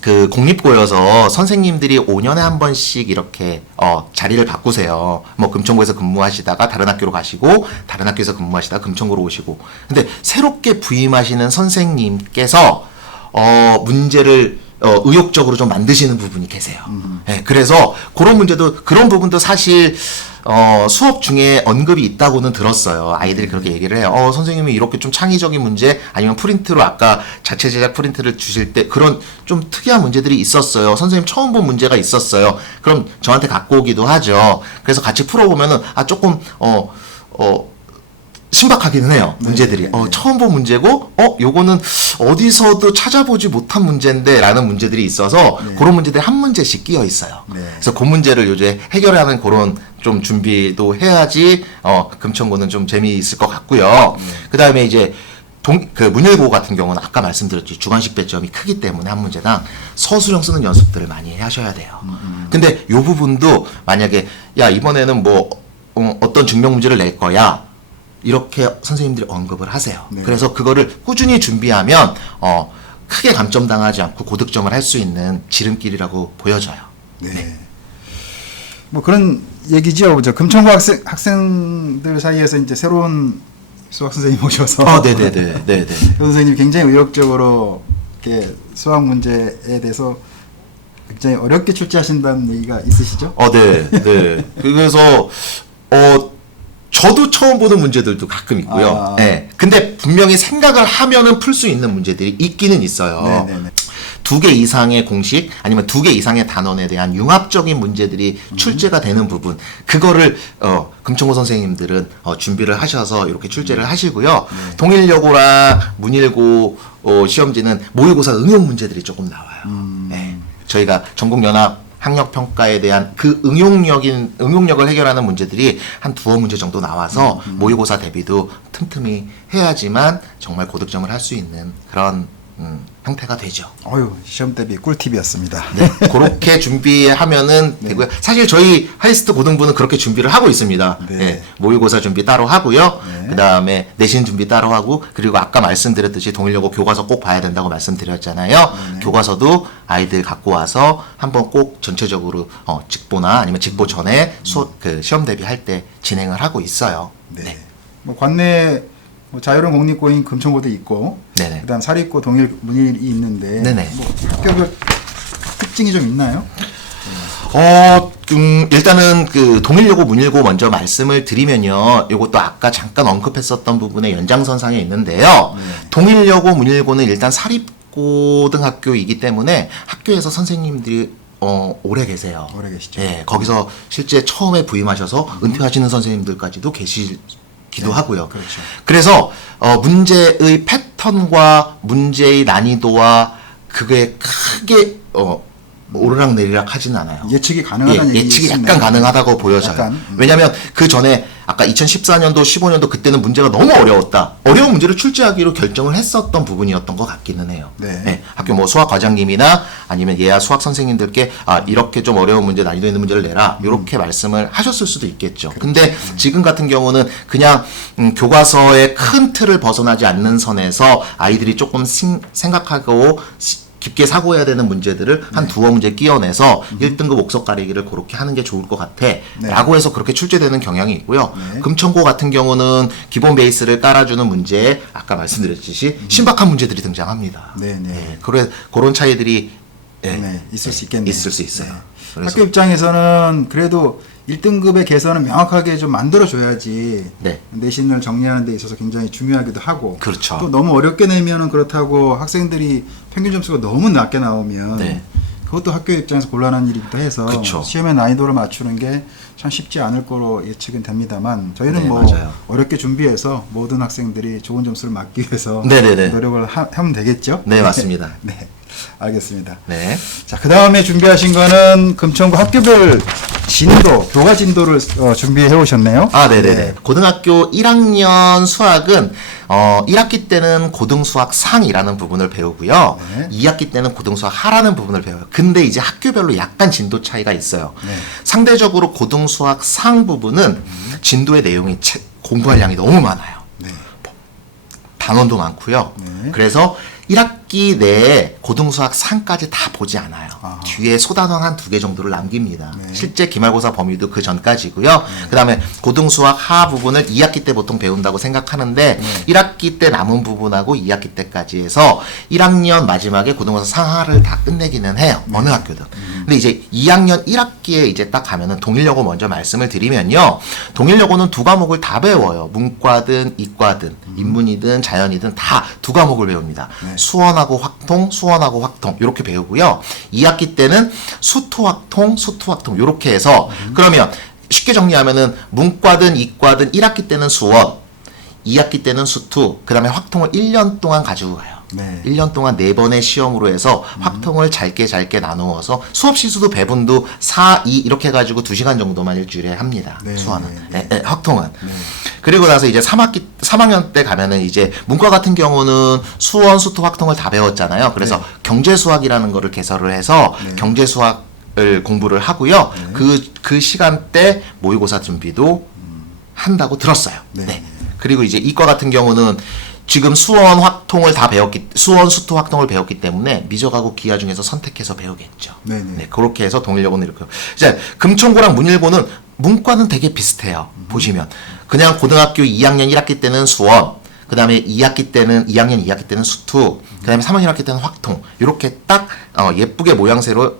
그 공립고여서 선생님들이 5년에 한 번씩 이렇게 자리를 바꾸세요. 뭐 금천고에서 근무하시다가 다른 학교로 가시고, 다른 학교에서 근무하시다가 금천고로 오시고. 근데 새롭게 부임하시는 선생님께서 문제를 의욕적으로 좀 만드시는 부분이 계세요. 네, 그래서 그런 부분도 사실 수업 중에 언급이 있다고는 들었어요. 아이들이 그렇게 얘기를 해요. 선생님이 이렇게 좀 창의적인 문제, 아니면 프린트로 아까 자체 제작 프린트를 주실 때 그런 좀 특이한 문제들이 있었어요. 선생님 처음 본 문제가 있었어요. 그럼 저한테 갖고 오기도 하죠. 그래서 같이 풀어보면은 조금 신박하기는 해요. 문제들이. 처음 본 문제고, 요거는 어디서도 찾아보지 못한 문제인데, 라는 문제들이 있어서, 그런 문제들이 한 문제씩 끼어 있어요. 네. 그래서 그 문제를 요새 해결하는 그런 좀 준비도 해야지, 금천고는 좀 재미있을 것 같고요. 그 다음에 이제, 문일고 같은 경우는 아까 말씀드렸지, 주관식 배점이 크기 때문에 한 문제당 서술형 쓰는 연습들을 많이 하셔야 돼요. 근데 요 부분도 만약에, 야, 이번에는 어떤 증명 문제를 낼 거야. 이렇게 선생님들이 언급을 하세요. 네. 그래서 그거를 꾸준히 준비하면 크게 감점당하지 않고 고득점을 할 수 있는 지름길이라고 보여져요. 네. 뭐 그런 얘기죠. 금천고 학생들 사이에서 이제 새로운 수학 선생님 오셔서 네네네. 선생님이 굉장히 의욕적으로 이렇게 수학 문제에 대해서 굉장히 어렵게 출제하신다는 얘기가 있으시죠? 네. 그래서 저도 처음 보는 문제들도 가끔 있고요. 네. 근데 분명히 생각을 하면은 풀 수 있는 문제들이 있기는 있어요. 네네네. 2개 이상의 공식, 아니면 2개 이상의 단원에 대한 융합적인 문제들이 출제가 되는 부분, 그거를 금천고 선생님들은 준비를 하셔서 이렇게 출제를 하시고요. 동일여고랑 문일고 시험지는 모의고사 응용 문제들이 조금 나와요. 네. 저희가 전국연합 학력평가에 대한 그 응용력을 해결하는 문제들이 한 2문제 정도 나와서 모의고사 대비도 틈틈이 해야지만 정말 고득점을 할 수 있는 그런 형태가 되죠. 시험 대비 꿀팁이었습니다. 네, 그렇게 준비하면은 되고요. 사실 저희 하이스트 고등부는 그렇게 준비를 하고 있습니다. 네. 네, 모의고사 준비 따로 하고요. 그 다음에 내신 준비 따로 하고, 그리고 아까 말씀드렸듯이 동일여고 교과서 꼭 봐야 된다고 말씀드렸잖아요. 교과서도 아이들 갖고 와서 한번 꼭 전체적으로 직보나 아니면 직보 전에 시험 대비할 때 진행을 하고 있어요. 네. 뭐 관내 자율형 공립고인 금천고도 있고, 네네. 그다음 사립고 동일 문일이 있는데, 네네. 학교별 특징이 좀 있나요? 일단은 동일여고, 문일고 먼저 말씀을 드리면요. 이것도 아까 잠깐 언급했었던 부분의 연장선상에 있는데요. 동일여고, 문일고는 일단 사립고등학교이기 때문에 학교에서 선생님들이 오래 계세요. 오래 계시죠. 네, 거기서 실제 처음에 부임하셔서 은퇴하시는 선생님들까지도 계시기도 하고요. 그렇죠. 그래서 문제의 패턴과 문제의 난이도와 그게 크게 오르락내리락 하진 않아요. 예측이 가능하다는 얘기 예측이 있습니다. 약간 가능하다고 보여져요. 약간, 왜냐하면 그 전에 아까 2014년도, 15년도 그때는 문제가 너무 어려웠다. 어려운 문제를 출제하기로 결정을 했었던 부분이었던 것 같기는 해요. 네. 학교 뭐 수학 과장님이나 아니면 예하 수학 선생님들께 이렇게 좀 어려운 문제, 난이도 있는 문제를 내라. 이렇게 말씀을 하셨을 수도 있겠죠. 근데 지금 같은 경우는 그냥 교과서의 큰 틀을 벗어나지 않는 선에서 아이들이 조금 생각하고 깊게 사고해야 되는 문제들을 한 두어 문제 끼워내서 1등급 옥석 가리기를 그렇게 하는 게 좋을 것 같아 라고 해서 그렇게 출제되는 경향이 있고요. 금천고 같은 경우는 기본 베이스를 깔아주는 문제에 아까 말씀드렸듯이 신박한 문제들이 등장합니다. 그런 차이들이 있을 수 있겠네요. 있을 수 있어요. 학교 입장에서는 그래도 1등급의 개선은 명확하게 좀 만들어줘야지 내신을 정리하는 데 있어서 굉장히 중요하기도 하고 그렇죠. 또 너무 어렵게 내면은 그렇다고 학생들이 평균 점수가 너무 낮게 나오면 그것도 학교 입장에서 곤란한 일이기도 해서 그쵸. 시험의 난이도를 맞추는 게 참 쉽지 않을 거로 예측은 됩니다만 저희는 뭐 맞아요. 어렵게 준비해서 모든 학생들이 좋은 점수를 맞기 위해서 노력을 하면 되겠죠? 네, 맞습니다. 네, 알겠습니다. 네. 자, 그 다음에 준비하신 거는 금천구 학교별 진도, 교과 진도를 준비해 오셨네요. 네네네. 고등학교 1학년 수학은 1학기 때는 고등수학 상이라는 부분을 배우고요. 2학기 때는 고등수학 하라는 부분을 배워요. 근데 이제 학교별로 약간 진도 차이가 있어요. 상대적으로 고등수학 상 부분은 진도의 내용이 공부할 양이 너무 많아요. 단원도 많고요. 그래서 1학기 내에 고등수학 상까지 다 보지 않아요. 뒤에 소단원 한 2개 정도를 남깁니다. 실제 기말고사 범위도 그 전까지고요. 그 다음에 고등수학 하 부분을 2학기 때 보통 배운다고 생각하는데 1학기 때 남은 부분하고 2학기 때까지 해서 1학년 마지막에 고등수학 상하를 다 끝내기는 해요. 어느 학교든. 근데 이제 2학년 1학기에 이제 딱 가면은 동일여고 먼저 말씀을 드리면요. 동일여고는 2과목을 다 배워요. 문과든 이과든 인문이든 자연이든 다 2과목을 배웁니다. 수원하고 확통, 수원하고 확통 이렇게 배우고요. 2학기 때는 수토확통, 수토확통 이렇게 해서 그러면 쉽게 정리하면은 문과든 이과든 1학기 때는 수원, 2학기 때는 수투, 그 다음에 확통을 1년 동안 가지고 가요. 1년 동안 4번의 시험으로 해서 확통을 짧게 나누어서 수업 시수도 배분도 4, 2 이렇게 해가지고 2시간 정도만 일주일에 합니다. 수화는. 확통은. 그리고 나서 이제 3학년 때 가면은 이제 문과 같은 경우는 수원, 수토, 확통을 다 배웠잖아요. 그래서 경제수학이라는 거를 개설을 해서 경제수학을 공부를 하고요. 그 시간대 모의고사 준비도 한다고 들었어요. 그리고 이제 이과 같은 경우는 지금 수원 확통을 다 수원 수토 확통을 배웠기 때문에 미적하고 기하 중에서 선택해서 배우겠죠. 그렇게 해서 동일여고는 이렇게. 이제 금천고랑 문일고는 문과는 되게 비슷해요. 보시면 그냥 고등학교 2학년 1학기 때는 수원, 그 다음에 2학기 때는 2학년 2학기 때는 수투, 그 다음에 3학년 1학기 때는 확통 이렇게 딱 예쁘게 모양새로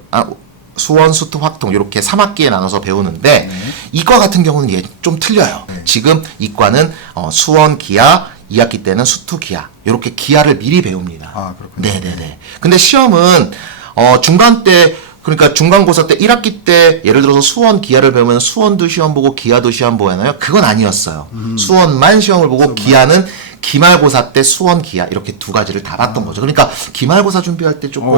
수원, 수투, 확통 이렇게 3학기에 나눠서 배우는데 이과 같은 경우는 좀 틀려요. 지금 이과는 수원 기하, 2학기 때는 수투 기하 이렇게 기하를 미리 배웁니다. 그렇군요. 근데 시험은 중간 때 그러니까 중간고사 때 1학기 때 예를 들어서 수원 기하를 배우면 수원도 시험 보고 기하도 시험 보잖아요. 그건 아니었어요. 수원만 시험을 보고 기하는 기말고사 때 수원 기하 이렇게 2가지를 다 봤던 거죠. 그러니까 기말고사 준비할 때 조금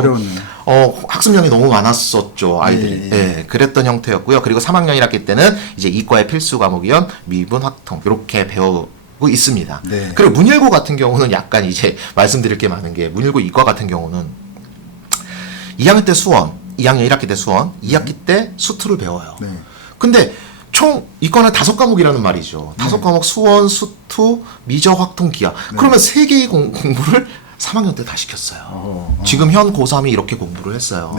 학습량이 너무 많았었죠, 아이들이. 그랬던 형태였고요. 그리고 3학년 1학기 때는 이제 이과의 필수 과목이던 미분, 확통 이렇게 배우고 있습니다. 그리고 문일고 같은 경우는 약간 이제 말씀드릴 게 많은 게 문일고 이과 같은 경우는 2학년 때 수원, 2학년 1학기 때 수원, 2학기 때 수투를 배워요. 근데 총 이과는 5과목이라는 말이죠. 5과목 수원, 수투, 미적, 확통, 기하. 그러면 3개의 공부를 3학년 때 다 시켰어요. 지금 현 고3이 이렇게 공부를 했어요.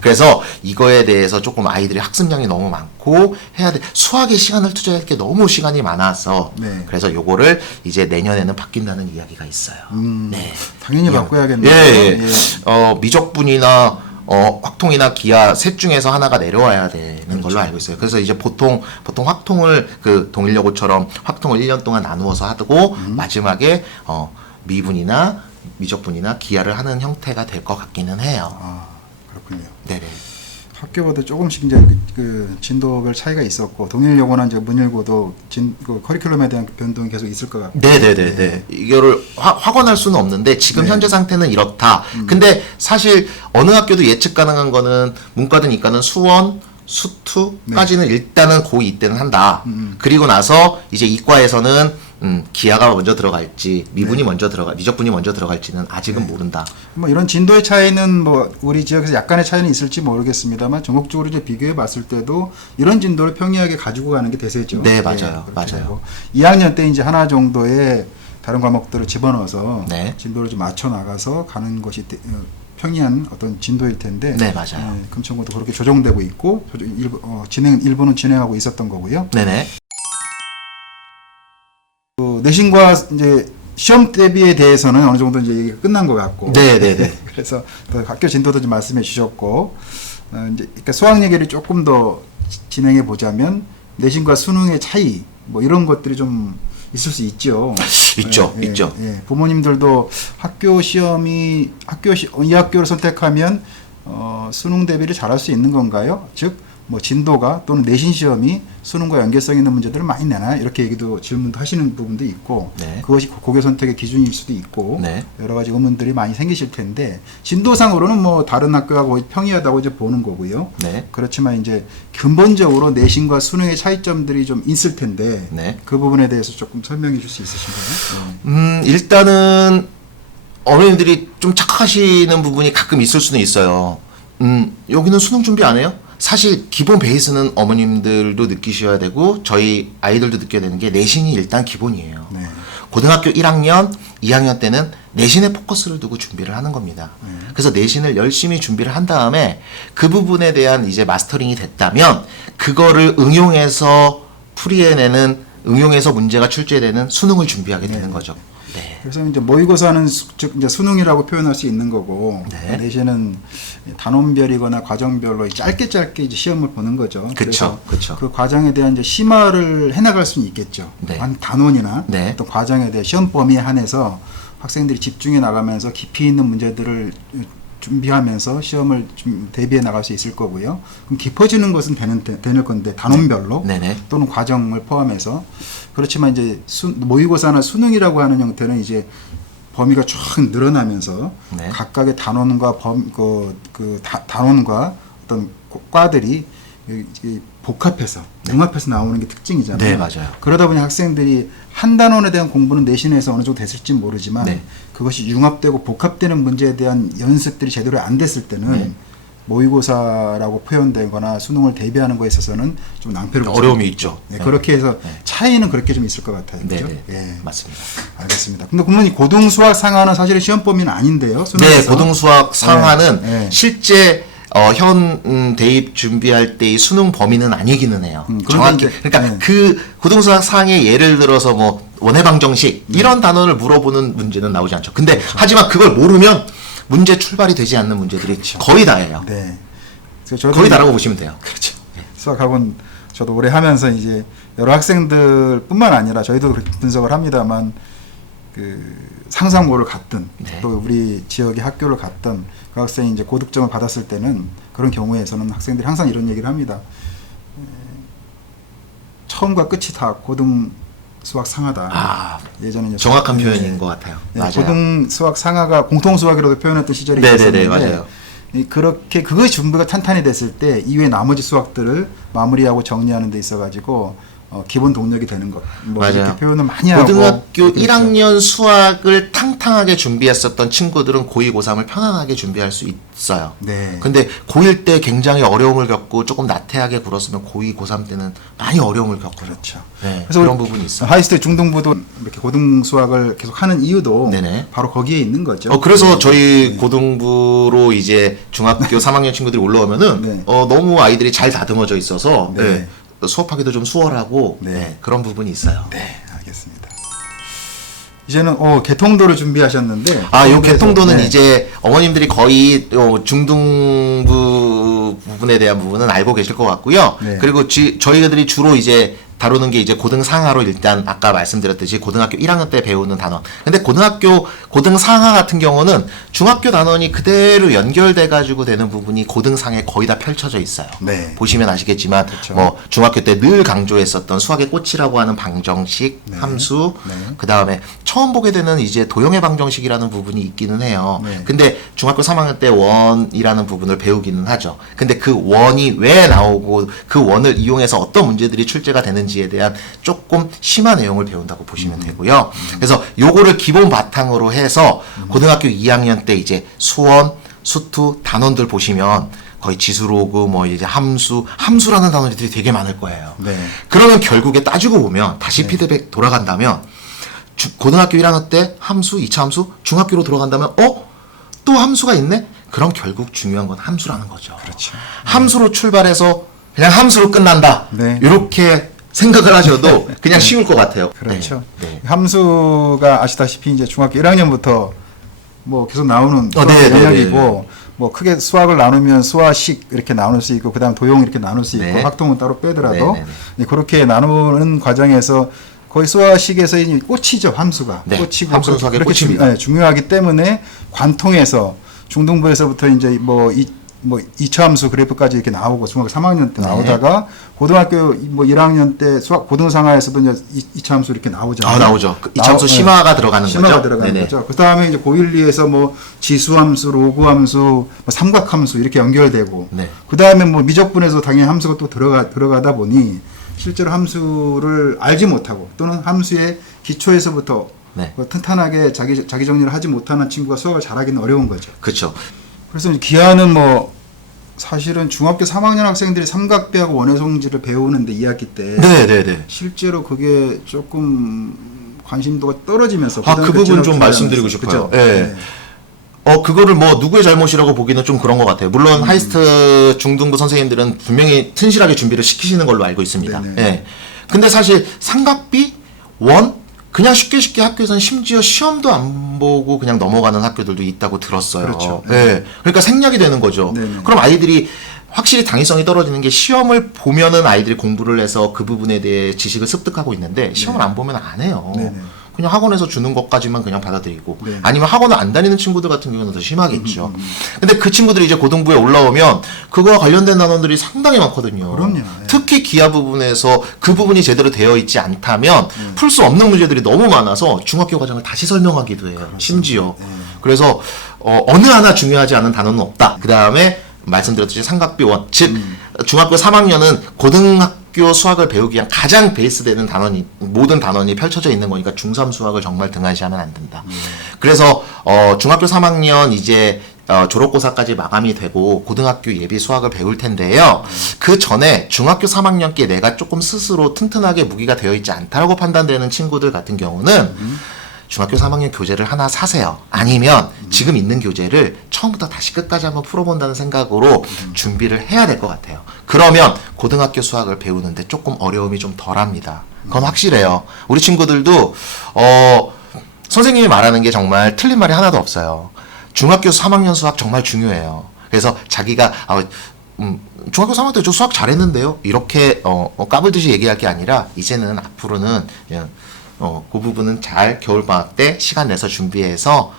그래서 이거에 대해서 조금 아이들이 학습량이 너무 많고 해야 돼. 수학에 시간을 투자할 게 너무 시간이 많아서 그래서 요거를 이제 내년에는 바뀐다는 이야기가 있어요. 당연히 바꿔야겠네요. 미적분이나 확통이나 기하 셋 중에서 하나가 내려와야 되는 걸로 알고 있어요. 그래서 이제 보통 확통을 그 동일여고처럼 확통을 1년 동안 나누어서 하고 마지막에 미분이나 미적분이나 기하를 하는 형태가 될 것 같기는 해요. 그렇군요. 학교마다 조금씩 이제 그 진도별 차이가 있었고 동일여고나 이제 문일고도 그 커리큘럼에 대한 변동이 계속 있을 것 같고. 이거를 확언할 수는 없는데 지금 현재 상태는 이렇다. 근데 사실 어느 학교도 예측 가능한 거는 문과든 이과는 수원, 수투까지는 일단은 고2 때는 한다. 그리고 나서 이제 이과에서는 기하가 먼저 들어갈지 미분이 먼저 미적분이 먼저 들어갈지는 아직은 모른다. 뭐 이런 진도의 차이는 뭐 우리 지역에서 약간의 차이는 있을지 모르겠습니다만 전국적으로 이제 비교해 봤을 때도 이런 진도를 평이하게 가지고 가는 게 대세죠. 네, 맞아요. 그렇게 맞아요. 되고 2학년 때 이제 하나 정도의 다른 과목들을 집어넣어서 네. 진도를 좀 맞춰 나가서 가는 것이 평이한 어떤 진도일 텐데. 네, 맞아요. 금천고도 그렇게 조정되고 있고 일부는 진행하고 있었던 거고요. 네네. 내신과 이제 시험 대비에 대해서는 어느 정도 이제 얘기가 끝난 것 같고. 네네네. 그래서 또 학교 진도도 좀 말씀해 주셨고, 이제 그러니까 수학 얘기를 조금 더 진행해 보자면 내신과 수능의 차이 뭐 이런 것들이 좀 있을 수 있죠. 있죠, 있죠. 부모님들도 이 학교를 선택하면 수능 대비를 잘할 수 있는 건가요? 즉 뭐 진도가 또는 내신 시험이 수능과 연계성 있는 문제들을 많이 내나 이렇게 질문도 하시는 부분도 있고 네. 그것이 고교 선택의 기준일 수도 있고 네. 여러 가지 의문들이 많이 생기실 텐데 진도상으로는 뭐 다른 학교하고 평이하다고 이제 보는 거고요. 네. 그렇지만 이제 근본적으로 내신과 수능의 차이점들이 좀 있을 텐데 네. 그 부분에 대해서 조금 설명해 줄 수 있으신가요? 일단은 어머님들이 좀 착각하시는 부분이 가끔 있을 수는 있어요. 여기는 수능 준비 안 해요? 사실 기본 베이스는 어머님들도 느끼셔야 되고 저희 아이들도 느껴야 되는 게 내신이 일단 기본이에요. 네. 고등학교 1학년, 2학년 때는 내신에 포커스를 두고 준비를 하는 겁니다. 그래서 내신을 열심히 준비를 한 다음에 그 부분에 대한 이제 마스터링이 됐다면 그거를 응용해서 문제가 출제되는 수능을 준비하게 되는 거죠. 네. 그래서 이제 모의고사는 즉 이제 수능이라고 표현할 수 있는 거고 네. 내신은 단원별이거나 과정별로 짧게 이제 시험을 보는 거죠. 그쵸, 그쵸. 그 과정에 대한 이제 심화를 해나갈 수는 있겠죠. 네. 한 단원이나 네. 어떤 과정에 대해 시험 범위에 한해서 학생들이 집중해 나가면서 깊이 있는 문제들을 준비하면서 시험을 좀 대비해 나갈 수 있을 거고요. 그럼 깊어지는 것은 되는 건데 단원별로 네네. 또는 또는 과정을 포함해서 그렇지만 이제 모의고사나 수능이라고 하는 형태는 이제 범위가 쫙 늘어나면서 네. 각각의 단원과 단원과 어떤 과들이 복합해서 융합해서 나오는 게 특징이잖아요. 네, 맞아요. 그러다 보니 학생들이 한 단원에 대한 공부는 내신에서 어느 정도 됐을지 모르지만 네. 그것이 융합되고 복합되는 문제에 대한 연습들이 제대로 안 됐을 때는 네. 모의고사라고 표현되거나 수능을 대비하는 거에 있어서는 좀 낭패를 볼 어려움이 수도 있죠. 네, 네. 그렇게 해서 네. 차이는 그렇게 좀 있을 것 같아요. 네, 그죠? 네. 맞습니다. 알겠습니다. 근데 부모님 고등 수학 상하는 사실 시험 범위는 아닌데요. 수능에서. 네, 고등수학 상하는 네. 실제 현 대입 준비할 때의 수능 범위는 아니기는 해요. 정확히. 이제, 그러니까 네. 그 고등수학 상의 예를 들어서 뭐 원해방정식 이런 단어를 물어보는 문제는 나오지 않죠. 근데 하지만 그걸 모르면 문제 출발이 되지 않는 문제들이 거의 다예요. 네. 그래서 저도 거의 다라고 보시면 돼요. 그렇죠. 수학학원 저도 오래 하면서 이제 여러 학생들뿐만 아니라 저희도 그렇게 분석을 합니다만 그 상상고를 갔든 네. 또 우리 지역의 학교를 갔든 그 학생이 이제 고득점을 받았을 때는 그런 경우에서는 학생들이 항상 이런 얘기를 합니다. 처음과 끝이 다 고등 수학 상하다. 아, 예전에 이제 정확한 표현인 것 같아요. 네, 맞아요. 고등 수학 상하가 공통 수학이라도 표현했던 시절이 네네네, 있었는데 맞아요. 그렇게 그것이 준비가 탄탄히 됐을 때 이외 나머지 수학들을 마무리하고 정리하는 데 있어가지고 기본 동력이 되는 것. 뭐 맞아요. 이렇게 표현을 많이 하고 고등학교 그렇죠. 1학년 수학을 탕탕하게 준비했었던 친구들은 고2, 고3을 편안하게 준비할 수 있어요. 네. 근데 고1 때 굉장히 어려움을 겪고 조금 나태하게 굴었으면 고2, 고3 때는 많이 어려움을 겪고 그렇죠. 네, 그래서 그런 부분이 있어요. 하이스트 중등부도 이렇게 고등 수학을 계속 하는 이유도 네네. 바로 거기에 있는 거죠. 그래서 네. 저희 고등부로 이제 중학교 3학년 친구들이 올라오면은 네. 너무 아이들이 잘 다듬어져 있어서 네. 네, 수업하기도 좀 수월하고 네. 네, 그런 부분이 있어요. 네, 알겠습니다. 이제는 개통도를 준비하셨는데 요 개통도는 네. 이제 어머님들이 거의 중등부 부분에 대한 부분은 알고 계실 것 같고요. 네. 그리고 저희들이 주로 이제 다루는 게 이제 고등 상하로 일단 아까 말씀드렸듯이 고등학교 1학년 때 배우는 단원. 근데 고등 상하 같은 경우는 중학교 단원이 그대로 연결돼 가지고 되는 부분이 고등 상에 거의 다 펼쳐져 있어요. 네. 보시면 아시겠지만 그렇죠. 뭐 중학교 때 늘 강조했었던 수학의 꽃이라고 하는 방정식, 네. 함수, 네. 그다음에 처음 보게 되는 이제 도형의 방정식이라는 부분이 있기는 해요. 네. 근데 중학교 3학년 때 원이라는 부분을 배우기는 하죠. 근데 그 원이 왜 나오고 그 원을 이용해서 어떤 문제들이 출제가 되는지에 대한 조금 심한 내용을 배운다고 보시면 되고요. 그래서 요거를 기본 바탕으로 해서 고등학교 2학년 때 이제 수원, 수투, 단원들 보시면 거의 지수로그 뭐 이제 함수라는 단원들이 되게 많을 거예요. 네. 그러면 결국에 따지고 보면 다시 피드백 돌아간다면 고등학교 1학년 때 함수, 2차 함수, 중학교로 들어간다면 또 함수가 있네? 그럼 결국 중요한 건 함수라는 거죠. 그렇죠. 함수로 출발해서 그냥 함수로 끝난다. 네. 이렇게 생각을 하셔도 그냥 쉬울 것 같아요. 그렇죠. 네. 함수가 아시다시피 이제 중학교 1학년부터 뭐 계속 나오는 네, 네, 영역이고 뭐 크게 수학을 나누면 수화식 이렇게 나눌 수 있고 그다음 도형 이렇게 나눌 수 있고 네. 학통은 따로 빼더라도 네, 네, 네, 그렇게 나누는 과정에서 거의 수화식에서 이제 꽃이죠 함수가 네, 꽃이고 함수는 수학의 그렇게 꽃입니다. 중요하기 때문에 관통해서 중등부에서부터 이제 뭐 2차 함수 그래프까지 이렇게 나오고 중학교 3학년 때 네. 나오다가 고등학교 뭐 1학년 때 수학 고등상하에서도 이제 2차 함수 이렇게 나오잖아요. 나오죠. 2차 함수 심화가 들어가는 심화가 거죠. 들어가는 네네. 거죠. 그 다음에 이제 고1, 2에서 뭐 지수함수, 로그함수, 뭐 삼각함수 이렇게 연결되고, 네. 그 다음에 뭐 미적분에서 당연히 함수가 또 들어가다 보니 실제로 함수를 알지 못하고 또는 함수의 기초에서부터 네. 튼튼하게 자기 정리를 하지 못하는 친구가 수학을 잘하기는 어려운 거죠. 그렇죠. 그래서 이제 기하는 뭐 사실은 중학교 3학년 학생들이 삼각비하고 원의 성질을 배우는데 2학기 때 네네네. 실제로 그게 조금 관심도가 떨어지면서 그 부분 좀 말씀드리고 싶어요. 그죠? 네. 그거를 뭐 누구의 잘못이라고 보기는 좀 그런 것 같아요. 물론 하이스트 중등부 선생님들은 분명히 튼실하게 준비를 시키시는 걸로 알고 있습니다. 네네. 예. 근데 사실 삼각비, 원, 그냥 쉽게 학교에서는 심지어 시험도 안 보고 그냥 넘어가는 학교들도 있다고 들었어요. 그렇죠. 예. 그러니까 생략이 되는 거죠. 네네. 그럼 아이들이 확실히 당위성이 떨어지는 게 시험을 보면은 아이들이 공부를 해서 그 부분에 대해 지식을 습득하고 있는데 시험을 안 보면 안 해요. 네네. 그냥 학원에서 주는 것까지만 그냥 받아들이고 네. 아니면 학원을 안 다니는 친구들 같은 경우는 더 심하겠죠. 근데 그 친구들이 이제 고등부에 올라오면 그거와 관련된 단원들이 상당히 많거든요. 그럼요. 예. 특히 기하 부분에서 그 부분이 제대로 되어 있지 않다면 풀 수 없는 문제들이 너무 많아서 중학교 과정을 다시 설명하기도 해요. 심지어. 그래서 어느 하나 중요하지 않은 단어는 없다. 그 다음에 말씀드렸듯이 삼각비원, 즉 중학교 3학년은 고등학교 수학을 배우기 위한 가장 베이스 되는 단원이 모든 단원이 펼쳐져 있는 거니까 중3 수학을 정말 등한시하면 안 된다. 그래서 중학교 3학년 이제 졸업고사까지 마감이 되고 고등학교 예비 수학을 배울 텐데요. 그 전에 중학교 3학년께 내가 조금 스스로 튼튼하게 무기가 되어 있지 않다라고 판단되는 친구들 같은 경우는 중학교 3학년 교재를 하나 사세요. 아니면 지금 있는 교재를 처음부터 다시 끝까지 한번 풀어본다는 생각으로 준비를 해야 될 것 같아요. 그러면 고등학교 수학을 배우는데 조금 어려움이 좀 덜합니다. 그건 확실해요. 우리 친구들도 선생님이 말하는 게 정말 틀린 말이 하나도 없어요. 중학교 3학년 수학 정말 중요해요. 그래서 자기가 중학교 3학년 때 저 수학 잘했는데요. 이렇게 까불듯이 얘기할 게 아니라 이제는 앞으로는 그냥 그 부분은 잘 겨울방학 때 시간 내서 준비해서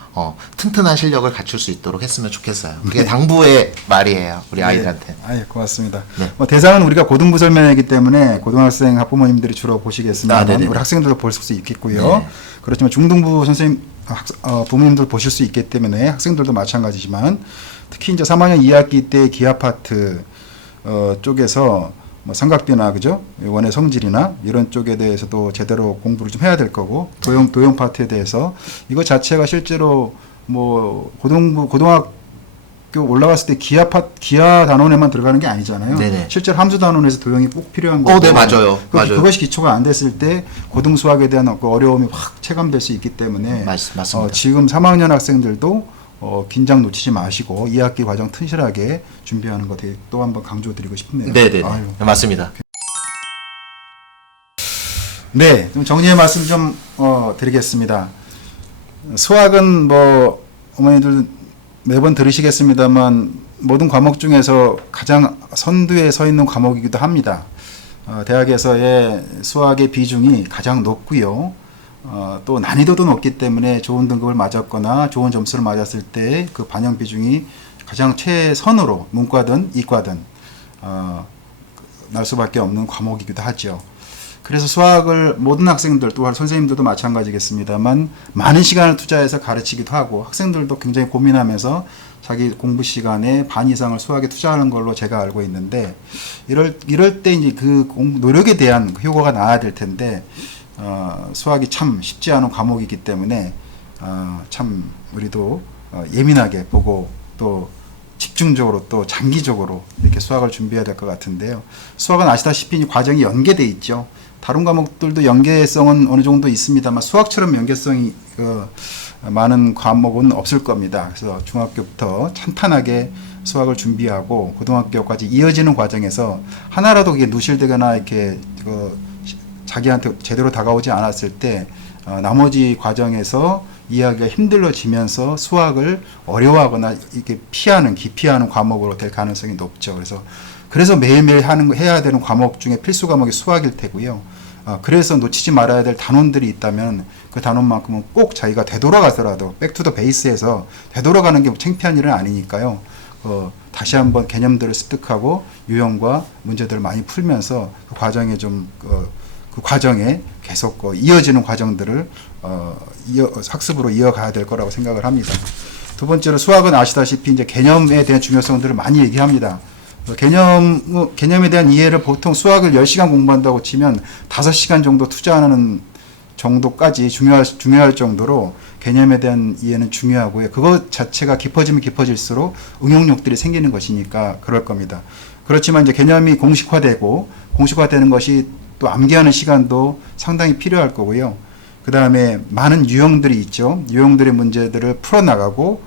튼튼한 실력을 갖출 수 있도록 했으면 좋겠어요. 그게 네. 당부의 말이에요. 우리 아이들한테. 네. 고맙습니다. 네. 대상은 우리가 고등부 설명이기 때문에 고등학생 학부모님들이 주로 보시겠습니다. 네네. 우리 학생들도 볼 수 있겠고요. 네. 그렇지만 중등부 선생님, 부모님들 보실 수 있기 때문에 학생들도 마찬가지지만 특히 이제 3학년 2학기 때 기하 파트 쪽에서 뭐 삼각비나 그죠 원의 성질이나 이런 쪽에 대해서도 제대로 공부를 좀 해야 될 거고 도형 파트에 대해서 이거 자체가 실제로 뭐 고등학교 올라갔을 때 기하 단원에만 들어가는 게 아니잖아요. 네네. 실제로 함수 단원에서 도형이 꼭 필요한 거고. 네, 맞아요. 맞아요. 그것이 기초가 안 됐을 때 고등 수학에 대한 그 어려움이 확 체감될 수 있기 때문에 맞습니다. 지금 3학년 학생들도 긴장 놓치지 마시고 2학기 과정 튼실하게 준비하는 것 또 한번 강조드리고 싶네요. 네네. 맞습니다. 네, 좀 정리의 말씀 좀 드리겠습니다. 수학은 뭐 어머니들 매번 들으시겠습니다만 모든 과목 중에서 가장 선두에 서 있는 과목이기도 합니다. 대학에서의 수학의 비중이 가장 높고요. 또 난이도도 높기 때문에 좋은 등급을 맞았거나 좋은 점수를 맞았을 때 그 반영 비중이 가장 최선으로 문과든 이과든 날 수밖에 없는 과목이기도 하죠. 그래서 수학을 모든 학생들 또 선생님들도 마찬가지겠습니다만 많은 시간을 투자해서 가르치기도 하고 학생들도 굉장히 고민하면서 자기 공부 시간에 반 이상을 수학에 투자하는 걸로 제가 알고 있는데 이럴 때 이제 그 노력에 대한 효과가 나와야 될 텐데 수학이 참 쉽지 않은 과목이기 때문에 참 우리도 예민하게 보고 또 집중적으로 또 장기적으로 이렇게 수학을 준비해야 될 것 같은데요. 수학은 아시다시피 과정이 연계돼 있죠. 다른 과목들도 연계성은 어느 정도 있습니다만 수학처럼 연계성이 많은 과목은 없을 겁니다. 그래서 중학교부터 탄탄하게 수학을 준비하고 고등학교까지 이어지는 과정에서 하나라도 그게 누실되거나 이렇게 자기한테 제대로 다가오지 않았을 때 나머지 과정에서 이해하기가 힘들어지면서 수학을 어려워하거나 이렇게 기피하는 과목으로 될 가능성이 높죠. 그래서 매일매일 해야 되는 과목 중에 필수 과목이 수학일 테고요. 그래서 놓치지 말아야 될 단원들이 있다면 그 단원만큼은 꼭 자기가 되돌아가더라도 백투더 베이스에서 되돌아가는 게 창피한 일은 아니니까요. 다시 한번 개념들을 습득하고 유형과 문제들을 많이 풀면서 그 과정에 그 과정에 계속 이어지는 과정들을 학습으로 이어가야 될 거라고 생각을 합니다. 두 번째로 수학은 아시다시피 이제 개념에 대한 중요성들을 많이 얘기합니다. 개념에 대한 이해를 보통 수학을 10시간 공부한다고 치면 5시간 정도 투자하는 정도까지 중요할 정도로 개념에 대한 이해는 중요하고요. 그것 자체가 깊어지면 깊어질수록 응용력들이 생기는 것이니까 그럴 겁니다. 그렇지만 이제 개념이 공식화되는 것이 또 암기하는 시간도 상당히 필요할 거고요. 그 다음에 많은 유형들이 있죠. 유형들의 문제들을 풀어나가고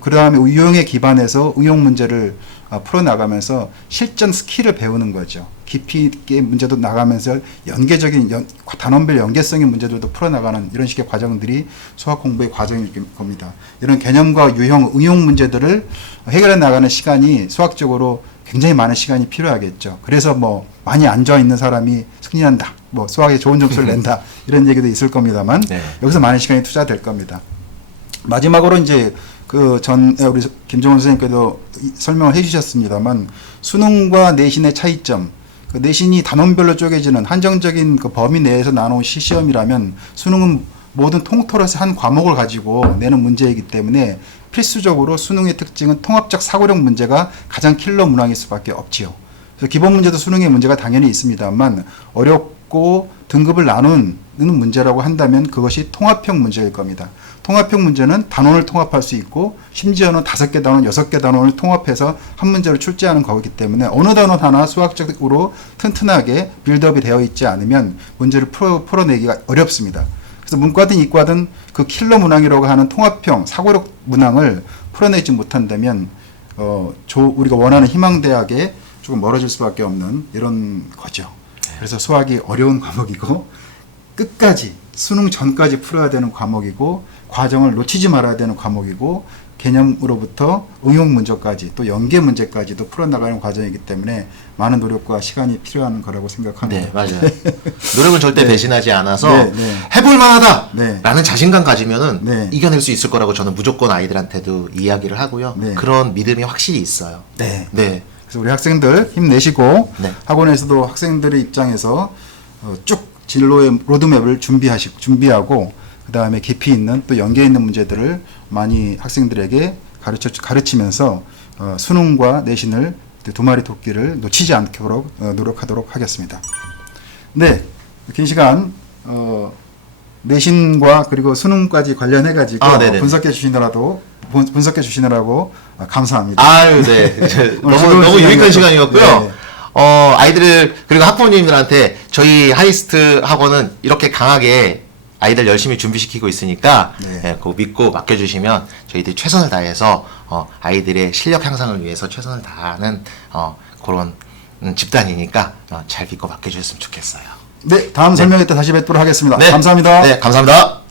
그 다음에 유형에 기반해서 응용 문제를 풀어나가면서 실전 스킬을 배우는 거죠. 깊이 있게 문제도 나가면서 연계적인 단원별 연계성의 문제들도 풀어나가는 이런 식의 과정들이 수학 공부의 과정일 겁니다. 이런 개념과 유형, 응용 문제들을 해결해 나가는 시간이 수학적으로 굉장히 많은 시간이 필요하겠죠. 그래서 많이 앉아 있는 사람이 승리한다. 수학에 좋은 점수를 낸다. 이런 얘기도 있을 겁니다만 여기서 많은 시간이 투자될 겁니다. 마지막으로 이제 우리 김정은 선생님께도 설명을 해주셨습니다만 수능과 내신의 차이점, 내신이 단원별로 쪼개지는 한정적인 범위 내에서 나눈 시험이라면 수능은 모든 통틀어서 한 과목을 가지고 내는 문제이기 때문에 필수적으로 수능의 특징은 통합적 사고력 문제가 가장 킬러 문항일 수밖에 없지요. 그래서 기본 문제도 수능의 문제가 당연히 있습니다만 어렵고 등급을 나누는 문제라고 한다면 그것이 통합형 문제일 겁니다. 통합형 문제는 단원을 통합할 수 있고 심지어는 5개 단원, 6개 단원을 통합해서 한 문제를 출제하는 거기 때문에 어느 단원 하나 수학적으로 튼튼하게 빌드업이 되어 있지 않으면 문제를 풀어내기가 어렵습니다. 그래서 문과든 이과든 그 킬러 문항이라고 하는 통합형 사고력 문항을 풀어내지 못한다면 우리가 원하는 희망대학에 조금 멀어질 수밖에 없는 이런 거죠. 그래서 수학이 어려운 과목이고 끝까지 수능 전까지 풀어야 되는 과목이고 과정을 놓치지 말아야 되는 과목이고 개념으로부터 응용 문제까지 또 연계 문제까지도 풀어나가는 과정이기 때문에 많은 노력과 시간이 필요한 거라고 생각합니다. 네, 맞아요. 노력을 절대 네. 배신하지 않아서 네. 해볼 만하다라는 네. 자신감 가지면은 네. 이겨낼 수 있을 거라고 저는 무조건 아이들한테도 이야기를 하고요. 네. 그런 믿음이 확실히 있어요. 네. 네. 그래서 우리 학생들 힘내시고 네. 학원에서도 학생들의 입장에서 쭉 진로의 로드맵을 준비하고 그 다음에 깊이 있는 또 연계 있는 문제들을 많이 학생들에게 가르치면서 수능과 내신을 두 마리 토끼를 놓치지 않도록 노력하도록 하겠습니다. 네, 긴 시간 내신과 그리고 수능까지 관련해 가지고 분석해 주시느라고 감사합니다. 아유, 네. 너무 유익한 시간이었고요. 네. 아이들 그리고 학부모님들한테 저희 하이스트 학원은 이렇게 강하게 아이들 열심히 준비시키고 있으니까 네. 그거 믿고 맡겨주시면 저희들이 최선을 다해서 아이들의 실력 향상을 위해서 최선을 다하는 그런 집단이니까 잘 믿고 맡겨주셨으면 좋겠어요. 네, 다음 설명회 때 다시 뵙도록 하겠습니다. 네. 감사합니다. 네, 감사합니다.